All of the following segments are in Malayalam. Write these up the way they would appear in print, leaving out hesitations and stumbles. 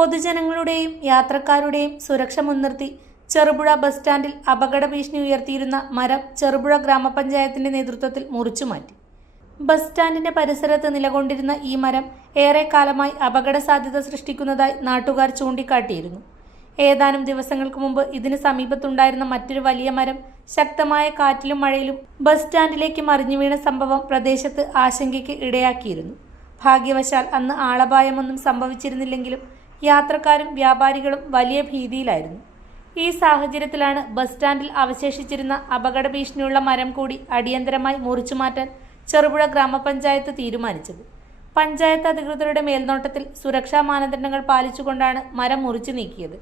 പൊതുജനങ്ങളുടെയും യാത്രക്കാരുടെയും സുരക്ഷ മുൻനിർത്തി ചെറുപുഴ ബസ് സ്റ്റാൻഡിൽ അപകട ഭീഷണി ഉയർത്തിയിരുന്ന മരം ചെറുപുഴ ഗ്രാമപഞ്ചായത്തിന്റെ നേതൃത്വത്തിൽ മുറിച്ചുമാറ്റി. ബസ് സ്റ്റാൻഡിന്റെ പരിസരത്ത് നിലകൊണ്ടിരുന്ന ഈ മരം ഏറെക്കാലമായി അപകട സാധ്യത സൃഷ്ടിക്കുന്നതായി നാട്ടുകാർ ചൂണ്ടിക്കാട്ടിയിരുന്നു. ഏതാനും ദിവസങ്ങൾക്ക് മുമ്പ് ഇതിന് സമീപത്തുണ്ടായിരുന്ന മറ്റൊരു വലിയ മരം ശക്തമായ കാറ്റിലും മഴയിലും ബസ് സ്റ്റാൻഡിലേക്ക് മറിഞ്ഞു വീണ സംഭവം പ്രദേശത്ത് ആശങ്കയ്ക്ക് ഇടയാക്കിയിരുന്നു. ഭാഗ്യവശാൽ അന്ന് ആളപായമൊന്നും സംഭവിച്ചിരുന്നില്ലെങ്കിലും യാത്രക്കാരും വ്യാപാരികളും വലിയ ഭീതിയിലായിരുന്നു. ഈ സാഹചര്യത്തിലാണ് ബസ് സ്റ്റാൻഡിൽ അവശേഷിച്ചിരുന്ന അപകട ഭീഷണിയുള്ള മരം കൂടി അടിയന്തരമായി മുറിച്ചുമാറ്റാൻ ചെറുപുഴ ഗ്രാമപഞ്ചായത്ത് തീരുമാനിച്ചത്. പഞ്ചായത്ത് അധികൃതരുടെ മേൽനോട്ടത്തിൽ സുരക്ഷാ മാനദണ്ഡങ്ങൾ പാലിച്ചുകൊണ്ടാണ് മരം മുറിച്ചു നീക്കിയത്.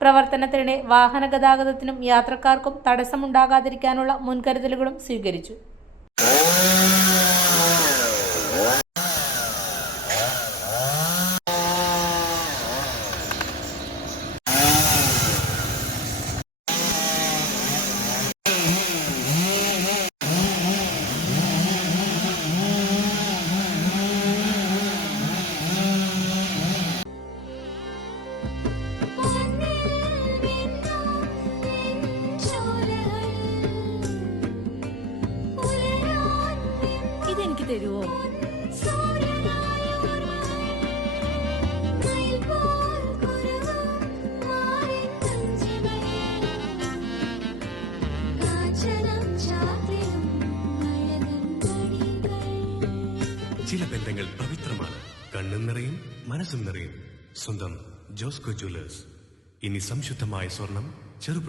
പ്രവർത്തനത്തിനിടെ വാഹന ഗതാഗതത്തിനും യാത്രക്കാർക്കും തടസ്സമുണ്ടാകാതിരിക്കാനുള്ള മുൻകരുതലുകളും സ്വീകരിച്ചു. ഇതെനിക്ക് തരുമോ? ചില ബന്ധങ്ങൾ പവിത്രമാണ്. കണ്ണും നിറയും മനസ്സും നിറയും. സ്വന്തം ജോസ്കോ ജ്വല്ലേഴ്സ്. ഇനി സംശുദ്ധമായ സ്വർണം ചെറുപുഴ.